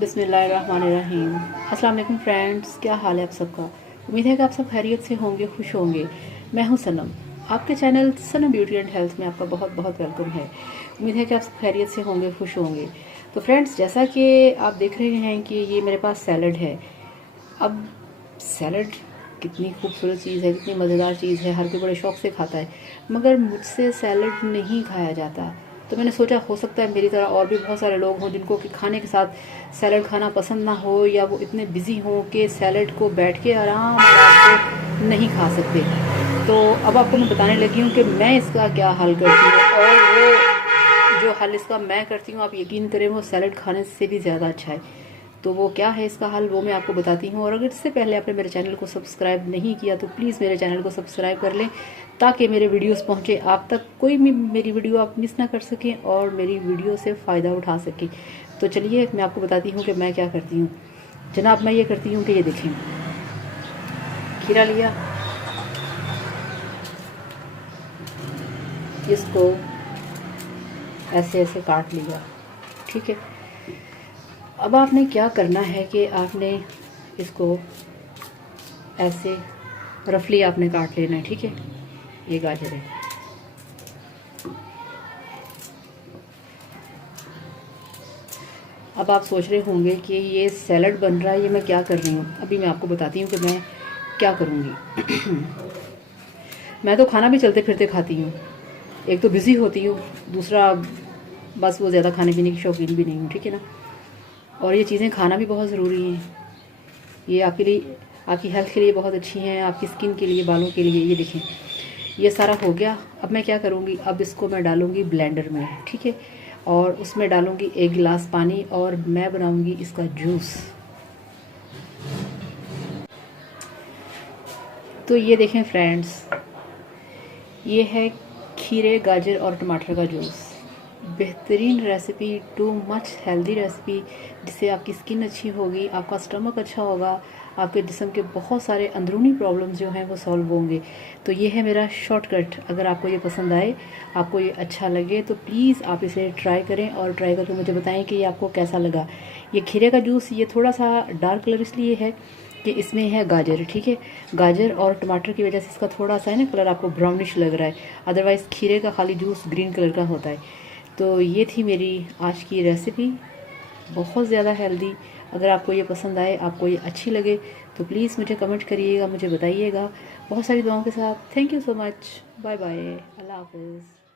बिस्मिल्लाहिर्रहमानिर्रहीम। अस्सलाम वालेकुम फ्रेंड्स, क्या हाल है आप सबका। उम्मीद है कि आप सब खैरियत से होंगे, खुश होंगे। मैं हूं सनम। आपके channel Sanam beauty and health में आपका बहुत बहुत वेलकम है। उम्मीद है कि आप सब खैरियत से होंगे, खुश होंगे। तो फ्रेंड्स, जैसा कि आप देख रहे हैं कि ये मेरे पास सैलड है। अब सैलड कितनी खूबसूरत चीज़ है, कितनी मज़ेदार चीज़ है, हर कोई बड़े शौक़ से खाता है, मगर मुझसे सैलड नहीं खाया जाता। तो मैंने सोचा हो सकता है मेरी तरह और भी बहुत सारे लोग हों जिनको कि खाने के साथ सैलड खाना पसंद ना हो, या वो इतने बिज़ी हों कि सैलड को बैठ के आराम से नहीं खा सकते। तो अब आपको मैं बताने लगी हूँ कि मैं इसका क्या हल करती हूँ, और वो जो हल इसका मैं करती हूँ, आप यकीन करें, वो सैलड खाने से भी ज़्यादा अच्छा है। तो वो क्या है इसका हल, वो मैं आपको बताती हूँ। और अगर इससे पहले आपने मेरे चैनल को सब्सक्राइब नहीं किया तो प्लीज़ मेरे चैनल को सब्सक्राइब कर लें, ताकि मेरे वीडियोस पहुँचे आप तक, कोई भी मेरी वीडियो आप मिस ना कर सकें और मेरी वीडियो से फ़ायदा उठा सकें। तो चलिए मैं आपको बताती हूँ कि मैं क्या करती हूँ। जनाब, मैं ये करती हूँ कि ये देखें, खीरा लिया, इसको ऐसे ऐसे काट लिया, ठीक है। अब आपने क्या करना है कि आपने इसको ऐसे रफली आपने काट लेना है, ठीक है। ये गाजर है। अब आप सोच रहे होंगे कि ये सैलड बन रहा है, ये मैं क्या कर रही हूँ। अभी मैं आपको बताती हूँ कि मैं क्या करूँगी। मैं तो खाना भी चलते फिरते खाती हूँ। एक तो बिज़ी होती हूँ, दूसरा बस वो ज़्यादा खाने पीने की शौकीन भी नहीं हूँ, ठीक है ना। और ये चीज़ें खाना भी बहुत ज़रूरी हैं। ये आपके लिए, आपकी हेल्थ के लिए बहुत अच्छी हैं, आपकी स्किन के लिए, बालों के लिए। ये देखें, ये सारा हो गया। अब मैं क्या करूँगी, अब इसको मैं डालूँगी ब्लेंडर में, ठीक है। और उसमें डालूँगी 1 गिलास पानी, और मैं बनाऊँगी इसका जूस। तो ये देखें फ्रेंड्स, ये है खीरे, गाजर और टमाटर का जूस। बेहतरीन recipe, too much healthy recipe, जिससे आपकी स्किन अच्छी होगी, आपका स्टमक अच्छा होगा, आपके जिस्म के बहुत सारे अंदरूनी प्रॉब्लम्स जो हैं वो सॉल्व होंगे। तो ये है मेरा शॉर्टकट। अगर आपको ये पसंद आए, आपको ये अच्छा लगे, तो प्लीज़ आप इसे ट्राई करें, और ट्राई करके मुझे बताएं कि ये आपको कैसा लगा। ये खीरे का जूस, ये थोड़ा सा डार्क कलर इसलिए है कि इसमें है गाजर, ठीक है। गाजर और टमाटर की वजह से इसका थोड़ा सा है ना कलर आपको ब्राउनिश लग रहा है, अदरवाइज़ खीरे का खाली जूस ग्रीन कलर का होता है। तो ये थी मेरी आज की रेसिपी, बहुत ज़्यादा हेल्दी। अगर आपको ये पसंद आए, आपको ये अच्छी लगे, तो प्लीज़ मुझे कमेंट करिएगा, मुझे बताइएगा। बहुत सारी दुआओं के साथ। Thank you so much. Bye bye. अल्लाह हाफ़िज़।